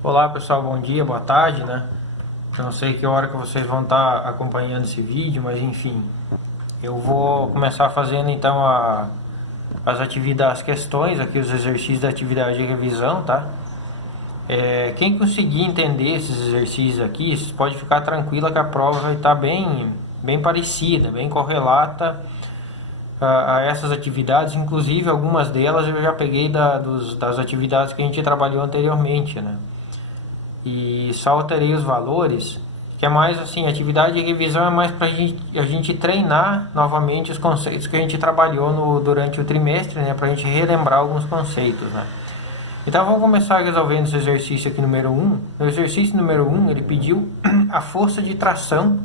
Olá pessoal, bom dia, boa tarde, né? Não sei que hora que vocês vão estar acompanhando esse vídeo, mas enfim, eu vou começar fazendo então as atividades, as questões aqui, os exercícios da atividade de revisão, tá? Quem conseguir entender esses exercícios aqui, vocês pode ficar tranquila que a prova vai estar bem parecida, bem correlata a essas atividades, inclusive algumas delas eu já peguei das atividades que a gente trabalhou anteriormente, né? E só alterei os valores, que é mais assim, atividade de revisão é mais para a gente treinar novamente os conceitos que a gente trabalhou durante o trimestre, né, para a gente relembrar alguns conceitos, né. Então vamos começar resolvendo esse exercício aqui número 1. No exercício número 1 ele pediu a força de tração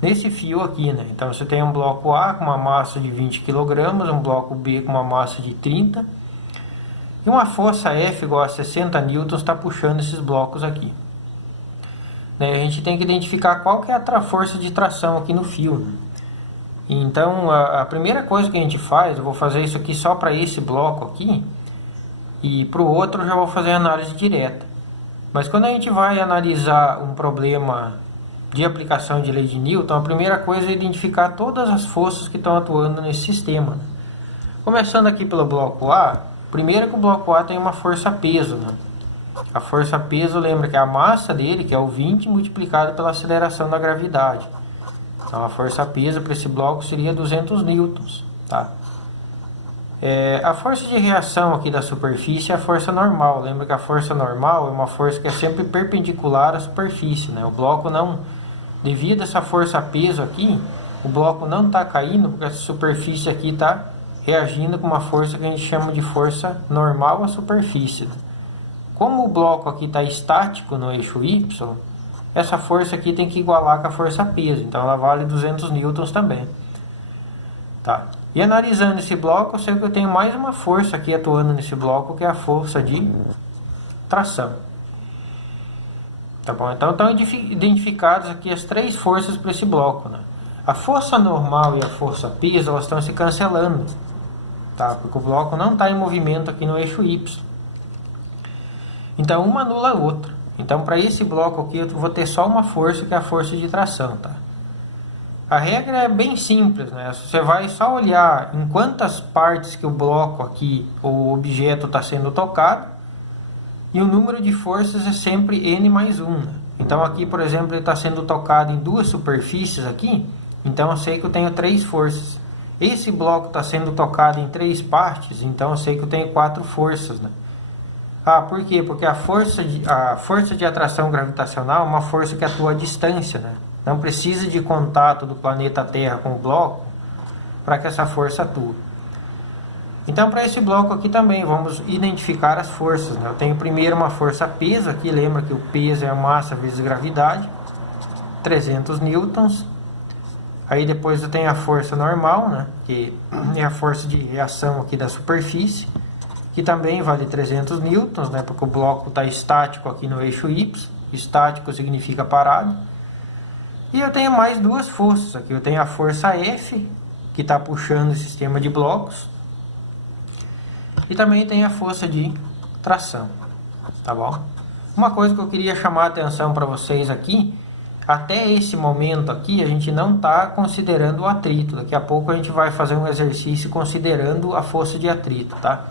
nesse fio aqui, né. Então você tem um bloco A com uma massa de 20 kg, um bloco B com uma massa de 30 e uma força F igual a 60 newtons está puxando esses blocos aqui. A gente tem que identificar qual que é a força de tração aqui no fio, né? Então a primeira coisa que a gente faz, eu vou fazer isso aqui só para esse bloco aqui, e para o outro eu já vou fazer análise direta. Mas quando a gente vai analisar um problema de aplicação de lei de Newton, a primeira coisa é identificar todas as forças que estão atuando nesse sistema, né? Começando aqui pelo bloco A, primeiro que o bloco A tem uma força-peso, né? A força-peso, lembra que é a massa dele, que é o 20, multiplicado pela aceleração da gravidade. Então, a força-peso para esse bloco seria 200 newtons, tá? A força de reação aqui da superfície é a força normal. Lembra que a força normal é uma força que é sempre perpendicular à superfície, né? O bloco não... Devido a essa força-peso aqui, o bloco não está caindo, porque essa superfície aqui está reagindo com uma força que a gente chama de força normal à superfície, né? Como o bloco aqui está estático no eixo Y, essa força aqui tem que igualar com a força peso, então ela vale 200 newtons também. Tá? E analisando esse bloco, eu sei que eu tenho mais uma força aqui atuando nesse bloco, que é a força de tração. Tá bom? Então estão identificadas aqui as três forças para esse bloco, né? A força normal e a força peso, elas estão se cancelando, tá? Porque o bloco não está em movimento aqui no eixo Y. Então, uma anula a outra. Então, para esse bloco aqui, eu vou ter só uma força, que é a força de tração, tá? A regra é bem simples, né? Você vai só olhar em quantas partes que o bloco aqui, o objeto, está sendo tocado, e o número de forças é sempre n mais 1, né? Então, aqui, por exemplo, ele está sendo tocado em duas superfícies aqui, então eu sei que eu tenho 3 forças. Esse bloco está sendo tocado em 3 partes, então eu sei que eu tenho 4 forças, né? Ah, por quê? Porque a força de atração gravitacional é uma força que atua à distância, né? Não precisa de contato do planeta Terra com o bloco para que essa força atue. Então, para esse bloco aqui também, vamos identificar as forças, né? Eu tenho primeiro uma força peso aqui, lembra que o peso é a massa vezes gravidade, 300 newtons. Aí depois eu tenho a força normal, né? Que é a força de reação aqui da superfície, que também vale 300 newtons, né, porque o bloco está estático aqui no eixo Y, estático significa parado. E eu tenho mais duas forças aqui, eu tenho a força F, que está puxando o sistema de blocos, e também tem a força de tração, tá bom? Uma coisa que eu queria chamar a atenção para vocês aqui, até esse momento aqui a gente não está considerando o atrito, daqui a pouco a gente vai fazer um exercício considerando a força de atrito, tá?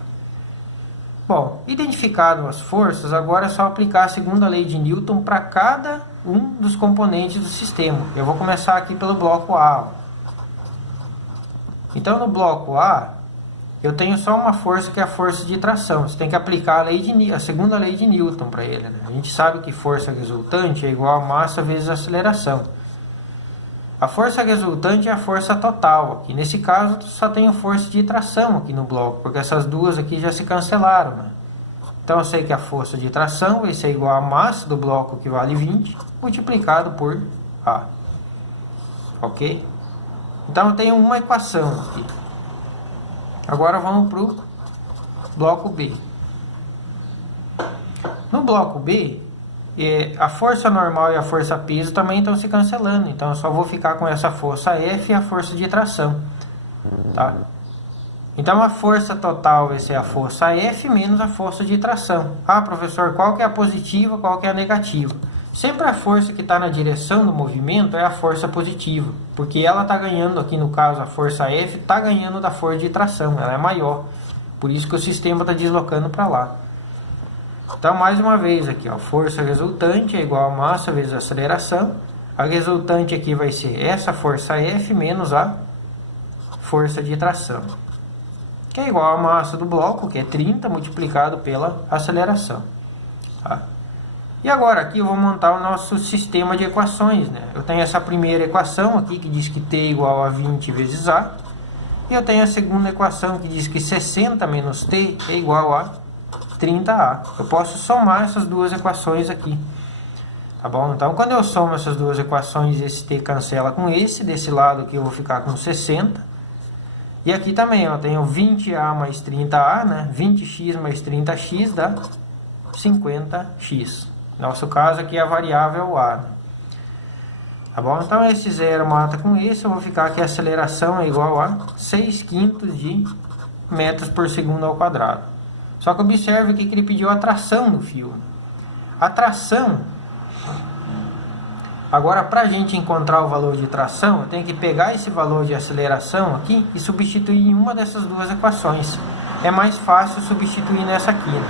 Bom, identificado as forças, agora é só aplicar a segunda lei de Newton para cada um dos componentes do sistema. Eu vou começar aqui pelo bloco A. Então, no bloco A, eu tenho só uma força, que é a força de tração. Você tem que aplicar a segunda lei de Newton para ele, né? A gente sabe que força resultante é igual a massa vezes aceleração. A força resultante é a força total aqui. Nesse caso, só tenho força de tração aqui no bloco, porque essas duas aqui já se cancelaram, né? Então, eu sei que a força de tração vai ser igual a massa do bloco, que vale 20, multiplicado por A. Ok? Então, eu tenho uma equação aqui. Agora, vamos para o bloco B. No bloco B, a força normal e a força peso também estão se cancelando. Então, eu só vou ficar com essa força F e a força de tração, tá? Então a força total vai ser a força F menos a força de tração. Ah, professor, qual que é a positiva, qual que é a negativa? Sempre a força que está na direção do movimento é a força positiva, porque ela está ganhando, aqui no caso a força F está ganhando da força de tração, ela é maior. Por isso que o sistema está deslocando para lá. Então mais uma vez aqui, ó, força resultante é igual a massa vezes a aceleração. A resultante aqui vai ser essa força F menos a força de tração, que é igual a massa do bloco, que é 30, multiplicado pela aceleração. Tá? E agora aqui eu vou montar o nosso sistema de equações, né? Eu tenho essa primeira equação aqui, que diz que T é igual a 20 vezes A. E eu tenho a segunda equação, que diz que 60 menos T é igual a 30A. Eu posso somar essas duas equações aqui. Tá bom? Então, quando eu somo essas duas equações, esse T cancela com esse. Desse lado aqui eu vou ficar com 60. E aqui também eu tenho 20A mais 30A, né? 20x mais 30x dá 50x. Nosso caso aqui a variável A. Né? Tá bom? Então esse zero mata com esse, eu vou ficar que a aceleração é igual a 6/5 de metros por segundo ao quadrado. Só que observe aqui que ele pediu a tração do fio. A tração, agora para a gente encontrar o valor de tração, eu tenho que pegar esse valor de aceleração aqui e substituir em uma dessas duas equações. É mais fácil substituir nessa aqui, né?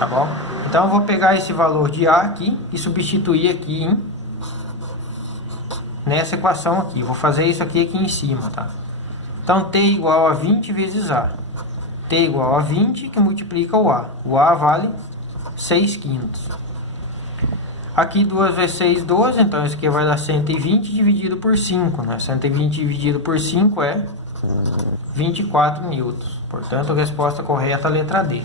Tá bom? Então eu vou pegar esse valor de A aqui e substituir aqui nessa equação aqui. Vou fazer isso aqui em cima, tá? Então T igual a 20 vezes A. T igual a 20 que multiplica o A. O A vale 6/5. Aqui 2 vezes 6, 12. Então isso aqui vai dar 120 dividido por 5, né? 120 dividido por 5 é 24 newtons. Portanto, a resposta correta é a letra D.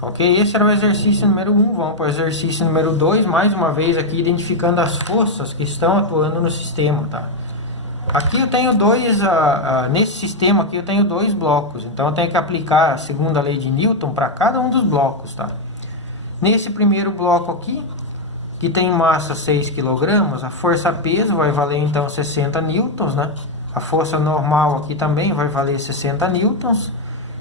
Ok, esse era o exercício número 1. Vamos para o exercício número 2, mais uma vez aqui identificando as forças que estão atuando no sistema, tá? Aqui eu tenho nesse sistema aqui eu tenho dois blocos, então eu tenho que aplicar a segunda lei de Newton para cada um dos blocos, tá? Nesse primeiro bloco aqui, que tem massa 6 kg, a força-peso vai valer então 60 newtons, né? A força normal aqui também vai valer 60 newtons.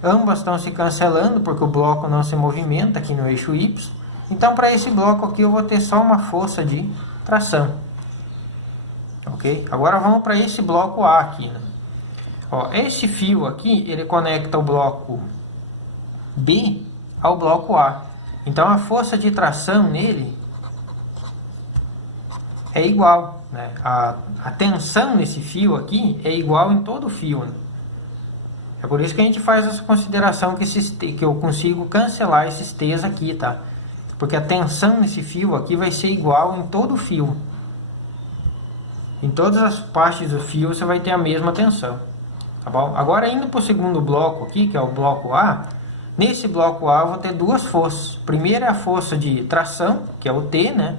Ambas estão se cancelando porque o bloco não se movimenta aqui no eixo Y. Então, para esse bloco aqui, eu vou ter só uma força de tração. Ok? Agora, vamos para esse bloco A aqui. Né? Ó, esse fio aqui, ele conecta o bloco B ao bloco A. Então, a força de tração nele é igual. Né? A tensão nesse fio aqui é igual em todo o fio. Né? É por isso que a gente faz essa consideração que eu consigo cancelar esses T's aqui, tá? Porque a tensão nesse fio aqui vai ser igual em todo o fio. Em todas as partes do fio você vai ter a mesma tensão, tá bom? Agora indo para o segundo bloco aqui, que é o bloco A. Nesse bloco A eu vou ter duas forças. Primeiro é a força de tração, que é o T, né?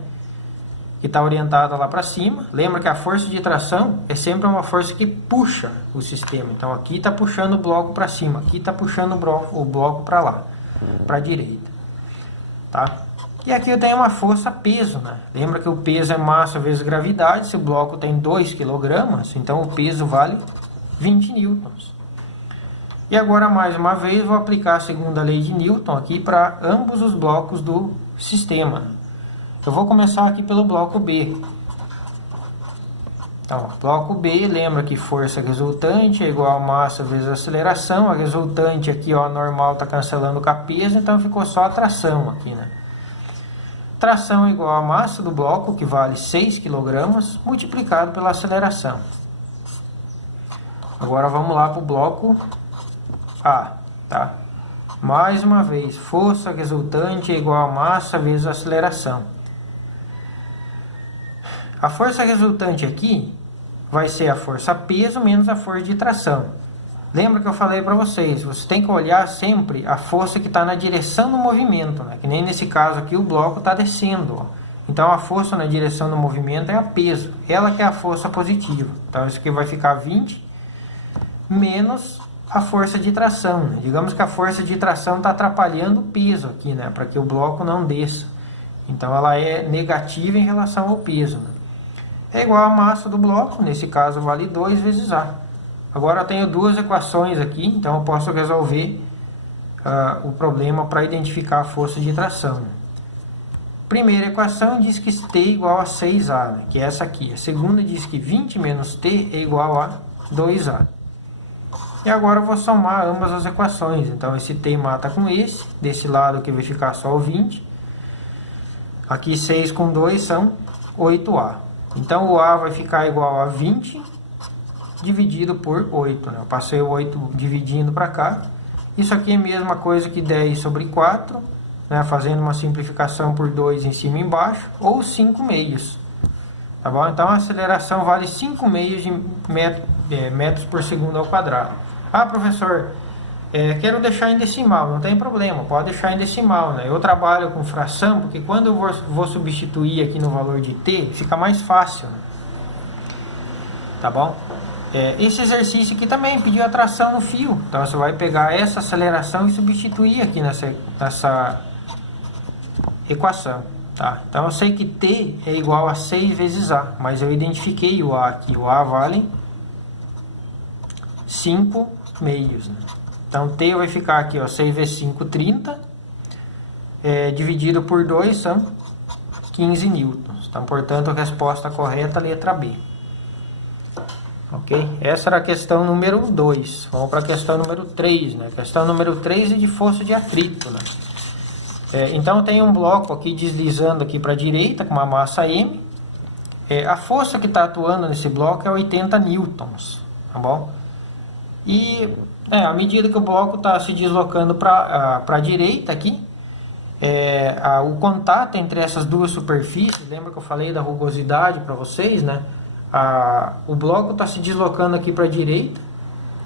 Que está orientada lá para cima. Lembra que a força de tração é sempre uma força que puxa o sistema. Então aqui está puxando o bloco para cima, aqui está puxando o bloco para lá, para a direita. Tá? E aqui eu tenho uma força peso, né? Lembra que o peso é massa vezes gravidade. Se o bloco tem 2 kg, então o peso vale 20 newtons. E agora mais uma vez vou aplicar a segunda lei de Newton aqui para ambos os blocos do sistema. Eu vou começar aqui pelo bloco B. Então, bloco B, lembra que força resultante é igual a massa vezes a aceleração. A resultante aqui, ó, normal está cancelando com a peso, então ficou só a tração aqui, né? Tração é igual a massa do bloco, que vale 6 kg, multiplicado pela aceleração. Agora vamos lá para o bloco A, tá? Mais uma vez, força resultante é igual a massa vezes a aceleração. A força resultante aqui vai ser a força peso menos a força de tração. Lembra que eu falei para vocês, você tem que olhar sempre a força que está na direção do movimento, né? Que nem nesse caso aqui o bloco está descendo. Ó. Então a força na direção do movimento é a peso, ela que é a força positiva. Então isso aqui vai ficar 20 menos a força de tração. Né? Digamos que a força de tração está atrapalhando o peso aqui, né? Para que o bloco não desça. Então ela é negativa em relação ao peso. Né? É igual a massa do bloco, nesse caso vale 2 vezes A. Agora eu tenho duas equações aqui, então eu posso resolver o problema para identificar a força de tração. Primeira equação diz que T é igual a 6A, né, que é essa aqui. A segunda diz que 20 menos T é igual a 2A. E agora eu vou somar ambas as equações. Então esse T mata com esse. Desse lado aqui vai ficar só o 20. Aqui 6 com 2 são 8A. Então o A vai ficar igual a 20 dividido por 8. Né? Eu passei o 8 dividindo para cá. Isso aqui é a mesma coisa que 10 sobre 4. Né? Fazendo uma simplificação por 2 em cima e embaixo. Ou 5 meios. Tá bom? Então a aceleração vale 5 meios de metros por segundo ao quadrado. Ah, professor, quero deixar em decimal. Não tem problema, pode deixar em decimal. Né? Eu trabalho com fração, porque quando eu vou substituir aqui no valor de t, fica mais fácil. Né? Tá bom? Esse exercício aqui também pediu a tração no fio. Então você vai pegar essa aceleração e substituir aqui nessa equação. Tá? Então eu sei que t é igual a 6 vezes a, mas eu identifiquei o a aqui. O a vale 5 meios. Né? Então t vai ficar aqui, ó, 6 vezes 5, 30. Dividido por 2 são 15 newtons. Então, portanto, a resposta correta é a letra B. Ok? Essa era a questão número 2. Vamos para a questão número 3. Né? A questão número 3 é de força de atrito. Né? Então, tem um bloco aqui deslizando aqui para a direita com uma massa M. A força que está atuando nesse bloco é 80 newtons. Tá bom? E à medida que o bloco está se deslocando para a direita aqui, o contato entre essas duas superfícies, lembra que eu falei da rugosidade para vocês, né? O bloco está se deslocando aqui para a direita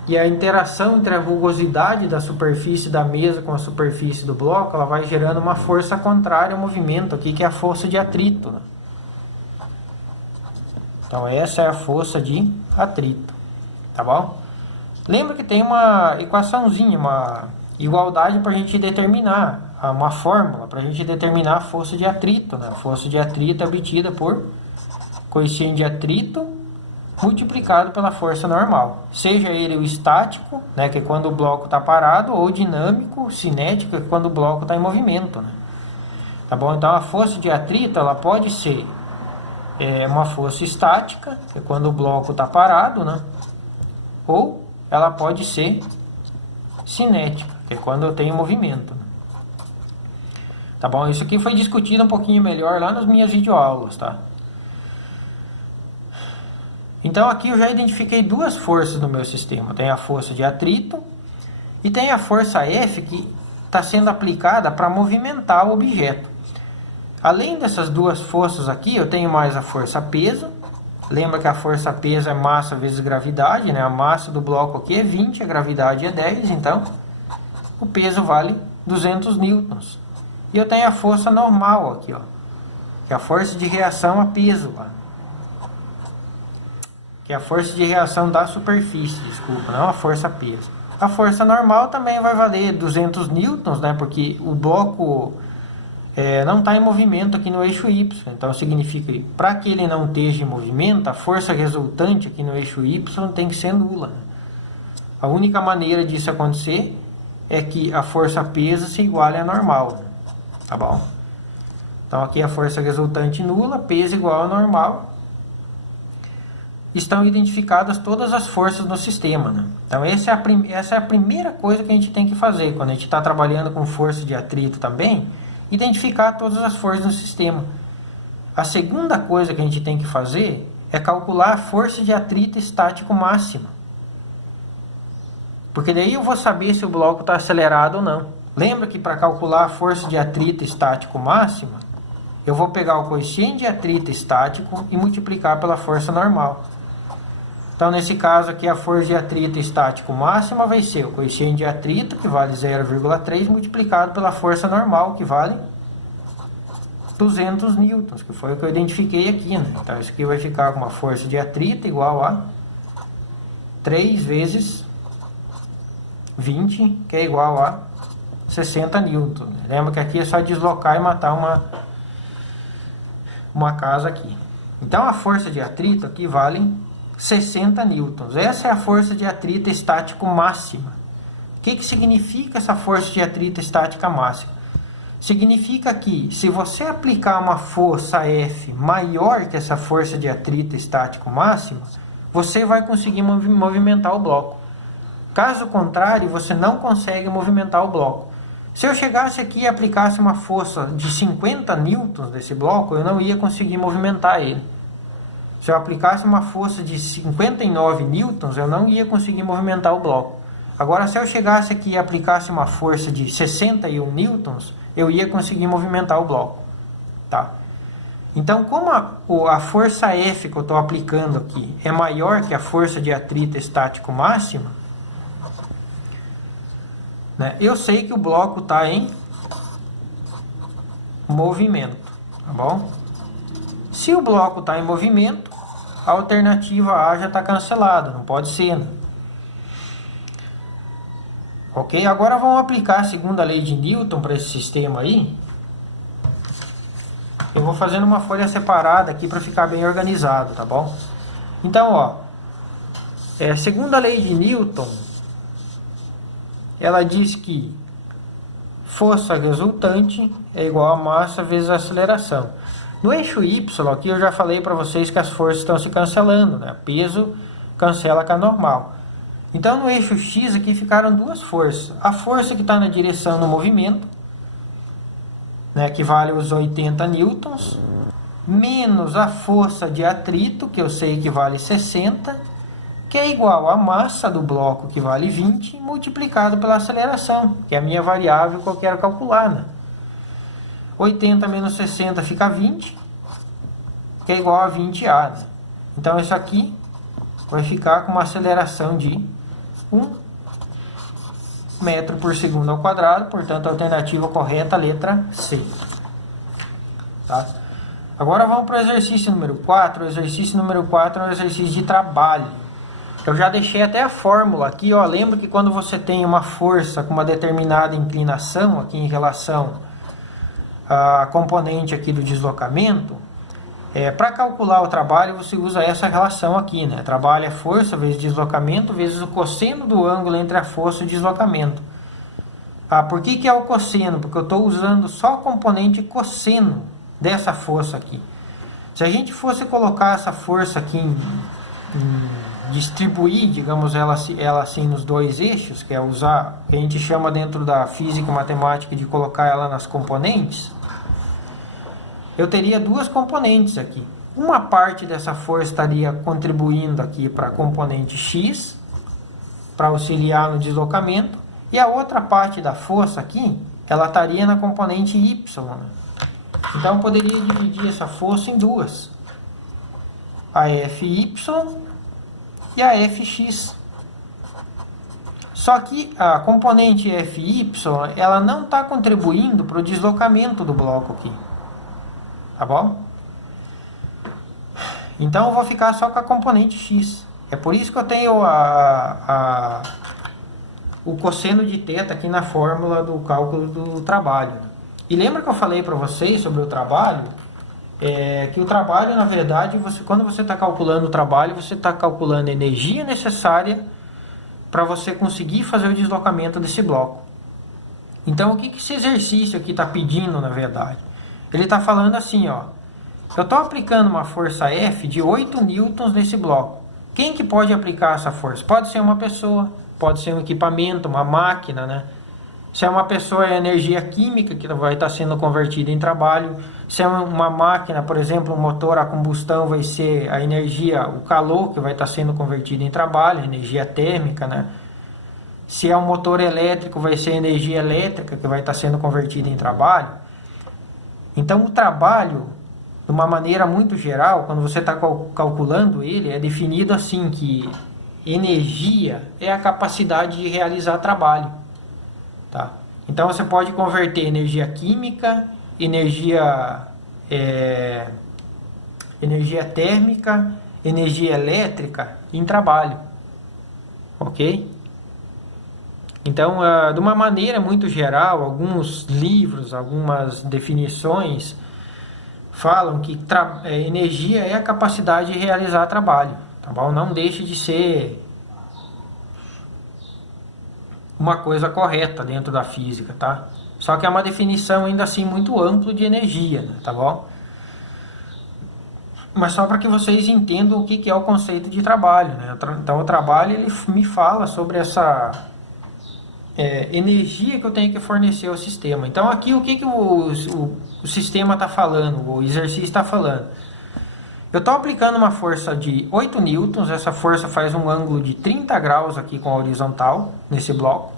e a interação entre a rugosidade da superfície da mesa com a superfície do bloco, ela vai gerando uma força contrária ao movimento aqui, que é a força de atrito. Né? Então essa é a força de atrito, tá bom? Lembra que tem uma equaçãozinha, uma igualdade para a gente determinar, uma fórmula para a gente determinar a força de atrito. Né? A força de atrito é obtida por coeficiente de atrito multiplicado pela força normal. Seja ele o estático, né, que é quando o bloco está parado, ou dinâmico, cinético, que é quando o bloco está em movimento. Né? Tá bom? Então a força de atrito ela pode ser uma força estática, que é quando o bloco está parado, né? Ou ela pode ser cinética, que é quando eu tenho movimento. Né? Tá bom? Isso aqui foi discutido um pouquinho melhor lá nas minhas videoaulas, tá? Então aqui eu já identifiquei duas forças no meu sistema. Tem a força de atrito e tem a força F que está sendo aplicada para movimentar o objeto. Além dessas duas forças aqui, eu tenho mais a força peso. Lembra que a força peso é massa vezes gravidade, né? A massa do bloco aqui é 20, a gravidade é 10, então o peso vale 200 newtons. E eu tenho a força normal aqui, ó, que é a força de reação a peso, ó. Que é a força de reação da superfície, desculpa, não a força peso. A força normal também vai valer 200 newtons, né? Porque o bloco não está em movimento aqui no eixo Y. Então significa que para que ele não esteja em movimento, a força resultante aqui no eixo Y tem que ser nula. Né? A única maneira disso acontecer é que a força peso se iguale à normal. Né? Tá bom? Então aqui a força resultante nula, peso igual a normal. Estão identificadas todas as forças no sistema. Né? Então essa é a primeira coisa que a gente tem que fazer quando a gente está trabalhando com força de atrito também, identificar todas as forças no sistema. A segunda coisa que a gente tem que fazer é calcular a força de atrito estático máxima. Porque daí eu vou saber se o bloco está acelerado ou não. Lembra que para calcular a força de atrito estático máxima, eu vou pegar o coeficiente de atrito estático e multiplicar pela força normal. Então, nesse caso aqui, a força de atrito estático máxima vai ser o coeficiente de atrito, que vale 0,3, multiplicado pela força normal, que vale 200 newtons, que foi o que eu identifiquei aqui. Né? Então, isso aqui vai ficar com uma força de atrito igual a 3 vezes 20, que é igual a 60 newtons. Lembra que aqui é só deslocar e matar uma casa aqui. Então, a força de atrito aqui vale 60 newtons. Essa é a força de atrito estático máxima. O que significa essa força de atrito estática máxima? Significa que se você aplicar uma força F maior que essa força de atrito estático máxima, você vai conseguir movimentar o bloco. Caso contrário, você não consegue movimentar o bloco. Se eu chegasse aqui e aplicasse uma força de 50 newtons desse bloco, eu não ia conseguir movimentar ele. Se eu aplicasse uma força de 59 newtons, eu não ia conseguir movimentar o bloco. Agora, se eu chegasse aqui e aplicasse uma força de 61 newtons, eu ia conseguir movimentar o bloco. Tá? Então, como a força F que eu estou aplicando aqui é maior que a força de atrito estático máxima, né, eu sei que o bloco está em movimento. Tá bom? Se o bloco está em movimento, a alternativa A já está cancelada, não pode ser. Né? Ok? Agora vamos aplicar a segunda lei de Newton para esse sistema aí. Eu vou fazendo uma folha separada aqui para ficar bem organizado, tá bom? Então, ó, a segunda lei de Newton, ela diz que força resultante é igual a massa vezes a aceleração. No eixo Y aqui eu já falei para vocês que as forças estão se cancelando, né? Peso cancela com a normal. Então no eixo X aqui ficaram duas forças. A força que está na direção do movimento, né, que vale os 80 newtons, menos a força de atrito, que eu sei que vale 60, que é igual à massa do bloco, que vale 20, multiplicado pela aceleração, que é a minha variável que eu quero calcular. Né? 80 menos 60 fica 20, que é igual a 20A. Né? Então, isso aqui vai ficar com uma aceleração de 1 metro por segundo ao quadrado, portanto, a alternativa correta, a letra C. Tá? Agora, vamos para o exercício número 4. O exercício número 4 é um exercício de trabalho. Eu já deixei até a fórmula aqui. Ó. Lembra que quando você tem uma força com uma determinada inclinação aqui em relação a componente aqui do deslocamento, para calcular o trabalho você usa essa relação aqui, né? Trabalho é força vezes deslocamento vezes o cosseno do ângulo entre a força e o deslocamento. Por que é o cosseno? Porque eu estou usando só o componente cosseno dessa força aqui. Se a gente fosse colocar essa força aqui distribuir, digamos, ela assim nos dois eixos, que é usar, que a gente chama dentro da física e matemática de colocar ela nas componentes, eu teria duas componentes aqui. Uma parte dessa força estaria contribuindo aqui para a componente X, para auxiliar no deslocamento, e a outra parte da força aqui, ela estaria na componente Y. Então, eu poderia dividir essa força em duas. A Fy e a Fx. Só que a componente Fy, ela não está contribuindo para o deslocamento do bloco aqui. Tá bom? Então eu vou ficar só com a componente x. É por isso que eu tenho o cosseno de θ aqui na fórmula do cálculo do trabalho. E lembra que eu falei para vocês sobre o trabalho? Que o trabalho, na verdade, quando você está calculando o trabalho, você está calculando a energia necessária para você conseguir fazer o deslocamento desse bloco. Então, o que esse exercício aqui está pedindo, na verdade? Ele está falando assim, ó. Eu estou aplicando uma força F de 8 newtons nesse bloco. Quem que pode aplicar essa força? Pode ser uma pessoa, pode ser um equipamento, uma máquina, né? Se é uma pessoa, é energia química que vai estar sendo convertida em trabalho. Se é uma máquina, por exemplo, um motor a combustão, vai ser a energia, o calor que vai estar sendo convertido em trabalho, a energia térmica, né? Se é um motor elétrico, vai ser a energia elétrica que vai estar sendo convertida em trabalho. Então, o trabalho, de uma maneira muito geral, quando você está calculando ele, é definido assim, que energia é a capacidade de realizar trabalho. Tá? Então, você pode converter energia química, energia térmica, energia elétrica em trabalho. Ok? Então, de uma maneira muito geral, alguns livros, algumas definições falam que energia é a capacidade de realizar trabalho. tá bom? Não deixe de ser uma coisa correta dentro da física, tá? Só que é uma definição ainda assim muito ampla de energia, né? Tá bom? Mas só para que vocês entendam o que é o conceito de trabalho, né? Então o trabalho ele me fala sobre essa energia que eu tenho que fornecer ao sistema. Então aqui o que o sistema está falando, o exercício está falando? Eu estou aplicando uma força de 8 newtons, essa força faz um ângulo de 30 graus aqui com a horizontal, nesse bloco.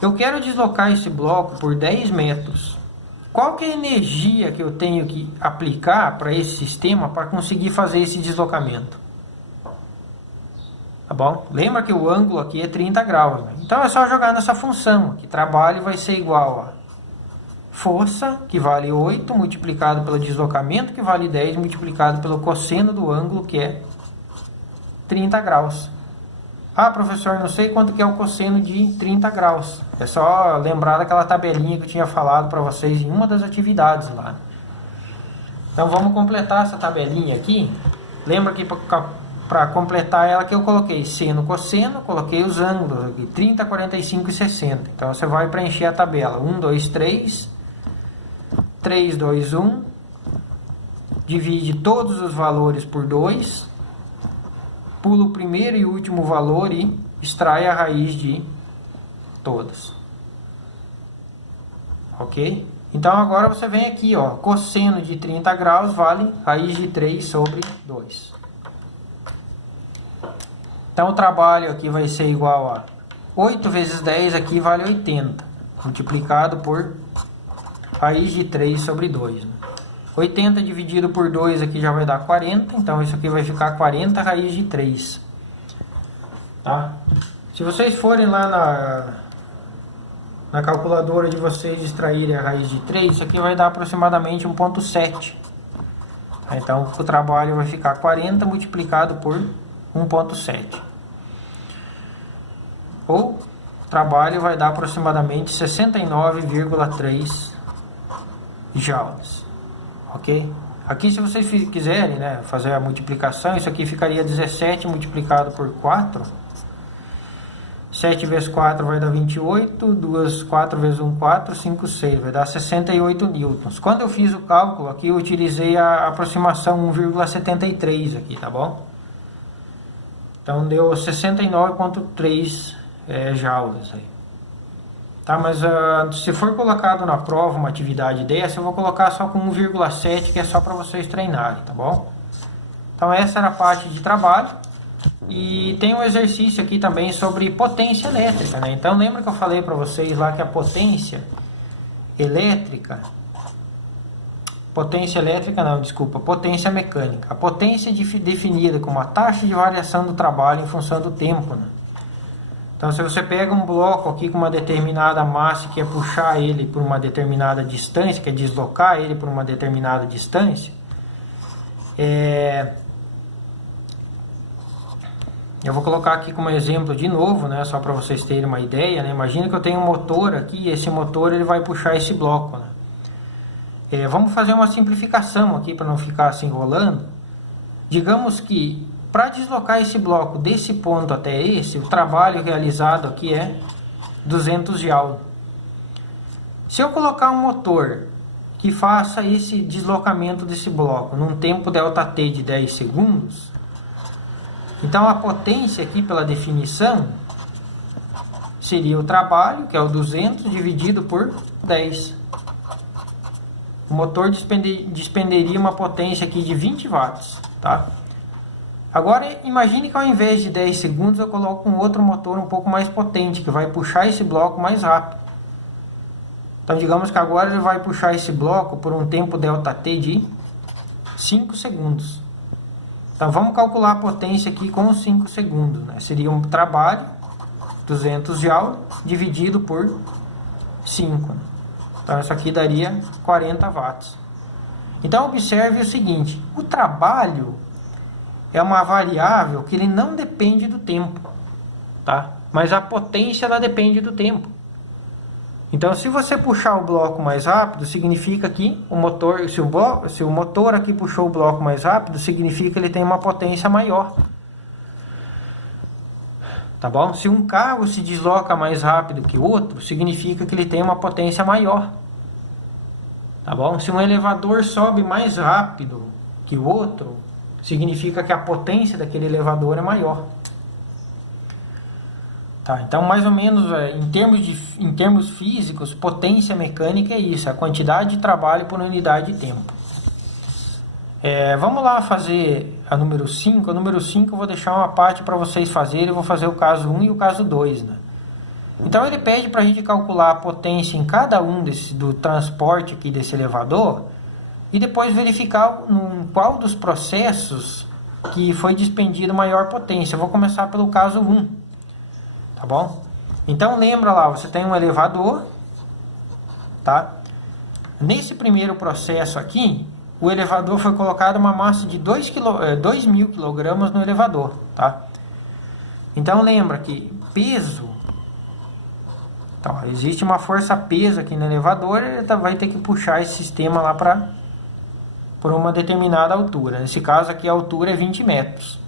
Eu quero deslocar esse bloco por 10 metros. Qual que é a energia que eu tenho que aplicar para esse sistema para conseguir fazer esse deslocamento? Tá bom? Lembra que o ângulo aqui é 30 graus. Né? Então é só jogar nessa função, que trabalho vai ser igual a força, que vale 8, multiplicado pelo deslocamento, que vale 10, multiplicado pelo cosseno do ângulo, que é 30 graus. Ah, professor, não sei quanto que é o cosseno de 30 graus. É só lembrar daquela tabelinha que eu tinha falado para vocês em uma das atividades lá. Então vamos completar essa tabelinha aqui. Lembra que para completar ela que eu coloquei seno, cosseno, coloquei os ângulos aqui, 30, 45 e 60. Então você vai preencher a tabela. 1, 2, 3, 3, 2, 1. Divide todos os valores por 2. Pula o primeiro e último valor e extrai a raiz de todas. Ok? Então agora você vem aqui, ó, cosseno de 30 graus vale raiz de 3 sobre 2. Então o trabalho aqui vai ser igual a 8 vezes 10 aqui vale 80, multiplicado por raiz de 3 sobre 2. Né? 80 dividido por 2 aqui já vai dar 40, então isso aqui vai ficar 40 raiz de 3. Tá? Se vocês forem lá na calculadora de vocês extraírem a raiz de 3, isso aqui vai dar aproximadamente 1,7. Então o trabalho vai ficar 40 multiplicado por 1,7. Ou o trabalho vai dar aproximadamente 69,3 joules. Ok? Aqui se vocês quiserem, né, fazer a multiplicação, isso aqui ficaria 17 multiplicado por 4. 7 vezes 4 vai dar 28, 4 vezes 1, 4, 5, 6, vai dar 68 newtons. Quando eu fiz o cálculo aqui, eu utilizei a aproximação 1,73 aqui, tá bom? Então deu 69,3 joules aí. Tá, mas se for colocado na prova uma atividade dessa, eu vou colocar só com 1,7, que é só para vocês treinarem, tá bom? Então essa era a parte de trabalho. E tem um exercício aqui também sobre potência elétrica, né? Então lembra que eu falei para vocês lá que a potência elétrica... Potência mecânica. A potência é definida como a taxa de variação do trabalho em função do tempo, né? Então, se você pega um bloco aqui com uma determinada massa e quer puxar ele por uma determinada distância, quer deslocar ele por uma determinada distância, eu vou colocar aqui como exemplo de novo, né, só para vocês terem uma ideia, né? Imagina que eu tenho um motor aqui e esse motor ele vai puxar esse bloco, né? Vamos fazer uma simplificação aqui para não ficar se enrolando. Digamos que para deslocar esse bloco desse ponto até esse, o trabalho realizado aqui é 200 joules. Se eu colocar um motor que faça esse deslocamento desse bloco num tempo ΔT de 10 segundos, então a potência aqui pela definição seria o trabalho, que é o 200 dividido por 10. O motor despenderia uma potência aqui de 20 watts, tá? Agora, imagine que ao invés de 10 segundos, eu coloco um outro motor um pouco mais potente, que vai puxar esse bloco mais rápido. Então, digamos que agora ele vai puxar esse bloco por um tempo ΔT de 5 segundos. Então, vamos calcular a potência aqui com os 5 segundos. Né? Seria um trabalho, 200 joules, dividido por 5. Né? Então, isso aqui daria 40 watts. Então, observe o seguinte, o trabalho é uma variável que ele não depende do tempo, tá? Mas a potência ela depende do tempo. Então, se você puxar o bloco mais rápido, significa que o motor, se o motor aqui puxou o bloco mais rápido, significa que ele tem uma potência maior. Tá bom? Se um carro se desloca mais rápido que o outro, significa que ele tem uma potência maior. Tá bom? Se um elevador sobe mais rápido que o outro, significa que a potência daquele elevador é maior. Tá? Então, mais ou menos, em termos físicos, potência mecânica é isso, a quantidade de trabalho por unidade de tempo. Vamos lá fazer a número 5. A número 5 eu vou deixar uma parte para vocês fazerem. Eu vou fazer o caso 1 e o caso 2. Né? Então ele pede para a gente calcular a potência em cada um do transporte aqui desse elevador e depois verificar em qual dos processos que foi despendido maior potência. Eu vou começar pelo caso 1. Tá bom? Então lembra lá, você tem um elevador. Tá? Nesse primeiro processo aqui, o elevador foi colocado uma massa de 2.000 kg no elevador, tá? Então lembra que peso, então, existe uma força-peso aqui no elevador, ele vai ter que puxar esse sistema lá por uma determinada altura. Nesse caso aqui a altura é 20 metros.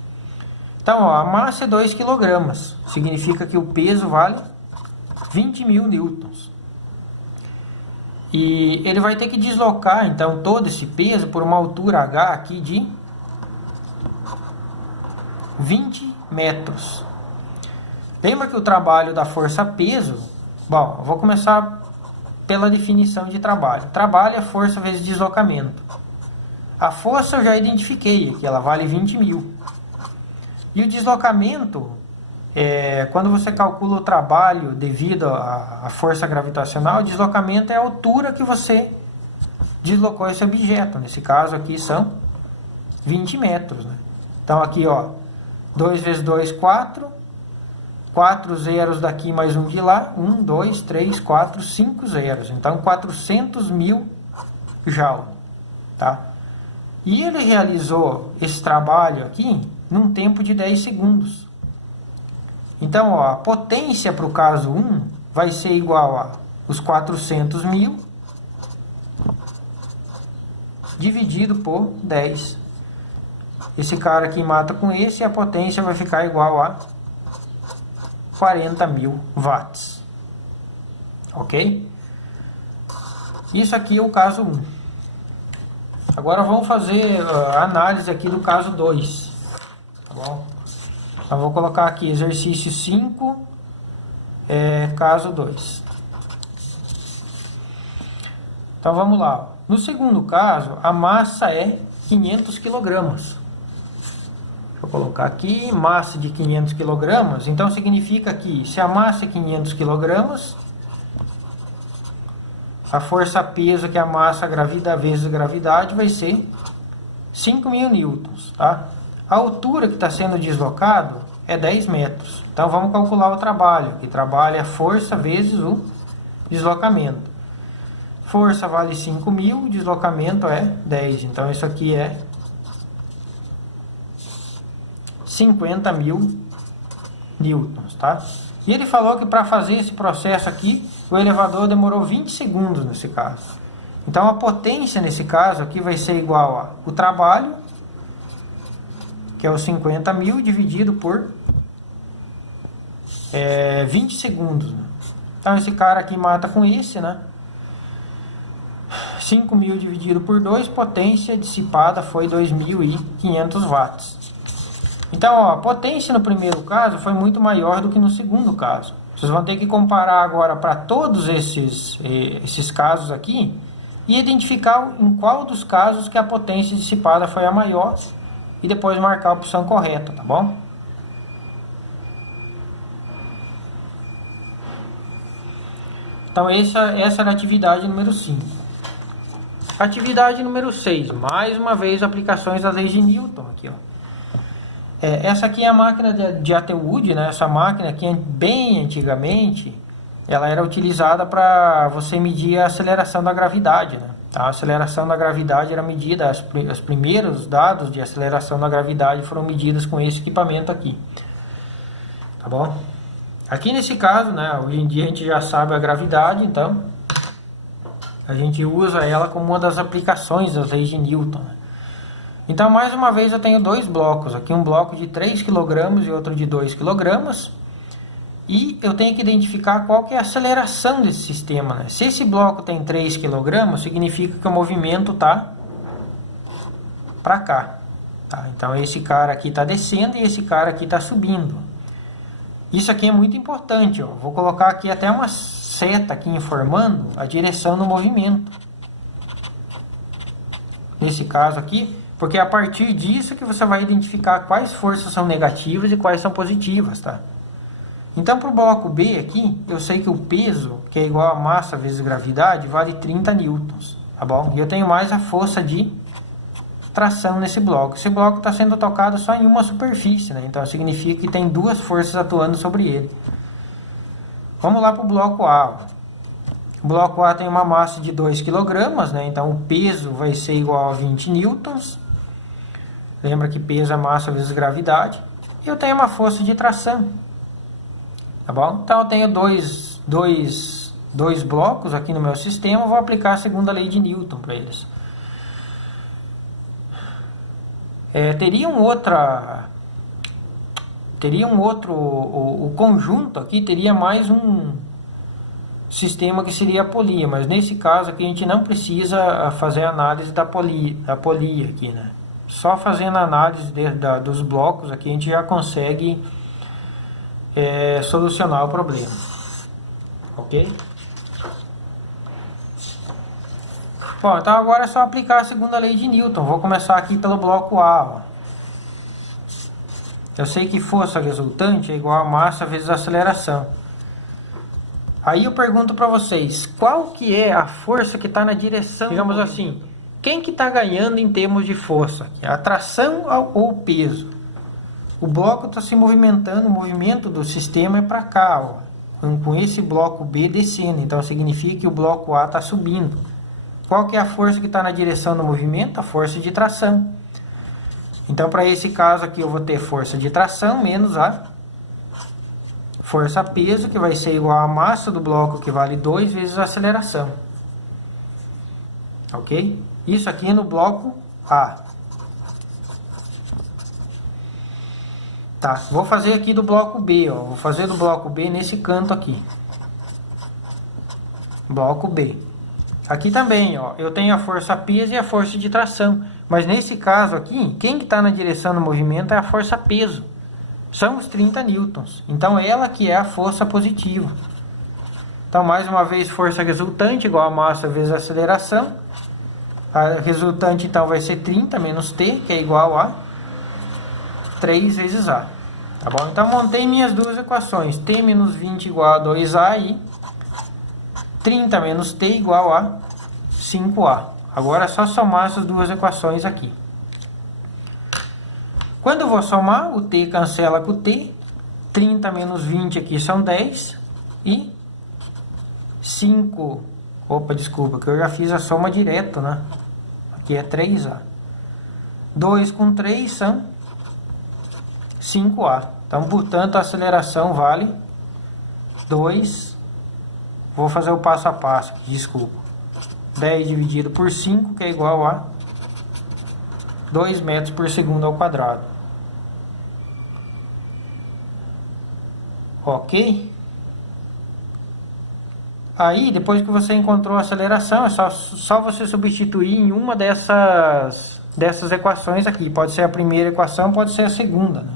Então ó, a massa é 2 kg, significa que o peso vale 20.000 newtons. E ele vai ter que deslocar, então, todo esse peso por uma altura H aqui de 20 metros. Lembra que o trabalho da força-peso... Bom, eu vou começar pela definição de trabalho. Trabalho é força vezes deslocamento. A força eu já identifiquei aqui, ela vale 20.000. E o deslocamento... quando você calcula o trabalho devido à força gravitacional, o deslocamento é a altura que você deslocou esse objeto. Nesse caso aqui são 20 metros. Né? Então aqui, ó, 2 vezes 2, 4. 4 zeros daqui mais um de lá. 1, 2, 3, 4, 5 zeros. Então 400.000 joule. Tá? E ele realizou esse trabalho aqui num tempo de 10 segundos. Então, ó, a potência para o caso 1 vai ser igual a os 400.000 dividido por 10. Esse cara aqui mata com esse e a potência vai ficar igual a 40.000 watts. Ok? Isso aqui é o caso 1. Agora vamos fazer a análise aqui do caso 2. Tá bom? Então, vou colocar aqui exercício 5, caso 2. Então, vamos lá. No segundo caso, a massa é 500 kg. Vou colocar aqui, massa de 500 kg. Então, significa que se a massa é 500 kg, a força-peso, que é a massa vezes a gravidade, vai ser 5.000 newtons, tá? A altura que está sendo deslocado é 10 metros. Então, vamos calcular o trabalho. Que trabalho é força vezes o deslocamento. Força vale 5.000, deslocamento é 10. Então, isso aqui é 50.000 newtons, tá? E ele falou que para fazer esse processo aqui, o elevador demorou 20 segundos nesse caso. Então, a potência nesse caso aqui vai ser igual a o trabalho, que é os 50.000 dividido por 20 segundos. Né? Então, esse cara aqui mata com esse, né? 5.000 dividido por 2, potência dissipada foi 2.500 watts. Então, ó, a potência no primeiro caso foi muito maior do que no segundo caso. Vocês vão ter que comparar agora para todos esses casos aqui e identificar em qual dos casos que a potência dissipada foi a maior e depois marcar a opção correta, tá bom? Então, essa era a atividade número 5. Atividade número 6. Mais uma vez, aplicações das leis de Newton. Aqui, ó. Essa aqui é a máquina de Atwood, né? Essa máquina aqui, bem antigamente, ela era utilizada para você medir a aceleração da gravidade, né? A aceleração da gravidade era medida, os primeiros dados de aceleração da gravidade foram medidos com esse equipamento aqui. Tá bom? Aqui nesse caso, né? Hoje em dia a gente já sabe a gravidade, então a gente usa ela como uma das aplicações das leis de Newton. Então, mais uma vez, eu tenho dois blocos. Aqui um bloco de 3 kg e outro de 2 kg. E eu tenho que identificar qual que é a aceleração desse sistema, né? Se esse bloco tem 3 kg, significa que o movimento está para cá. Tá? Então esse cara aqui está descendo e esse cara aqui está subindo. Isso aqui é muito importante. Ó. Vou colocar aqui até uma seta aqui informando a direção do movimento. Nesse caso aqui, porque é a partir disso que você vai identificar quais forças são negativas e quais são positivas, tá? Então, para o bloco B aqui, eu sei que o peso, que é igual a massa vezes gravidade, vale 30 newtons, tá bom? E eu tenho mais a força de tração nesse bloco. Esse bloco está sendo tocado só em uma superfície, né? Então, significa que tem duas forças atuando sobre ele. Vamos lá para o bloco A. Ó. O bloco A tem uma massa de 2 kg, né? Então, o peso vai ser igual a 20 newtons. Lembra que peso é massa vezes gravidade. E eu tenho uma força de tração. Tá bom? Então, eu tenho dois blocos aqui no meu sistema. Eu vou aplicar a segunda lei de Newton para eles. O conjunto aqui teria mais um sistema que seria a polia, mas nesse caso aqui a gente não precisa fazer análise da polia aqui, né? Só fazendo a análise dos blocos aqui a gente já consegue solucionar o problema, ok? Bom, então agora é só aplicar a segunda lei de Newton. Vou começar aqui pelo bloco A. Ó. Eu sei que força resultante é igual a massa vezes a aceleração. Aí eu pergunto para vocês, qual que é a força que está na direção? Digamos assim, quem que está ganhando em termos de força? A tração ou o peso? O bloco está se movimentando, o movimento do sistema é para cá, ó, com esse bloco B descendo. Então significa que o bloco A está subindo. Qual que é a força que está na direção do movimento? A força de tração. Então, para esse caso aqui, eu vou ter força de tração menos a força peso, que vai ser igual a massa do bloco, que vale 2 vezes a aceleração. Ok? Isso aqui é no bloco A. Tá, vou fazer aqui do bloco B, ó. Vou fazer do bloco B nesse canto aqui. Bloco B. Aqui também, ó, eu tenho a força peso e a força de tração. Mas nesse caso aqui, quem que está na direção do movimento é a força peso. São os 30 newtons. Então, ela que é a força positiva. Então, mais uma vez, força resultante igual a massa vezes a aceleração. A resultante, então, vai ser 30 menos T, que é igual a 3 vezes A. Tá bom? Então, montei minhas duas equações. T menos 20 igual a 2A e 30 menos T igual a 5A. Agora é só somar essas duas equações aqui. Quando eu vou somar, o T cancela com o T. 30 menos 20 aqui são 10. E 5... Opa, desculpa, que eu já fiz a soma direto, né? Aqui é 3A. 2 com 3 são 5A. Então, portanto, a aceleração vale 2. Vou fazer o passo a passo, desculpa. 10 dividido por 5, que é igual a 2 metros por segundo ao quadrado. Ok? Aí, depois que você encontrou a aceleração, é só você substituir em uma dessas equações aqui. Pode ser a primeira equação, pode ser a segunda, né?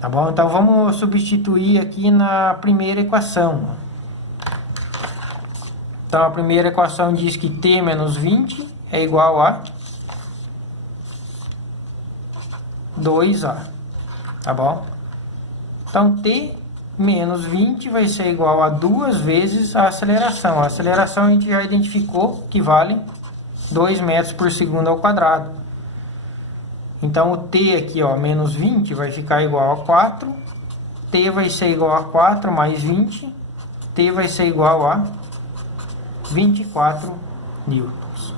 Tá bom? Então, vamos substituir aqui na primeira equação. Então, a primeira equação diz que T menos 20 é igual a 2A. Tá bom? Então, T menos 20 vai ser igual a 2 vezes a aceleração. A aceleração a gente já identificou que vale 2 metros por segundo ao quadrado. Então, o T aqui, ó, menos 20 vai ficar igual a 4. T vai ser igual a 4 mais 20. T vai ser igual a 24 newtons.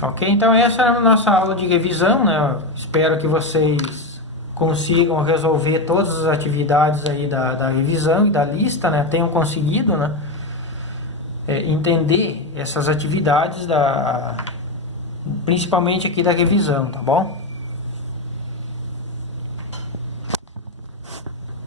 Ok? Então, essa é a nossa aula de revisão, né? Espero que vocês consigam resolver todas as atividades aí da revisão e da lista, né? Tenham conseguido, né? Entender essas atividades principalmente aqui da revisão, tá bom?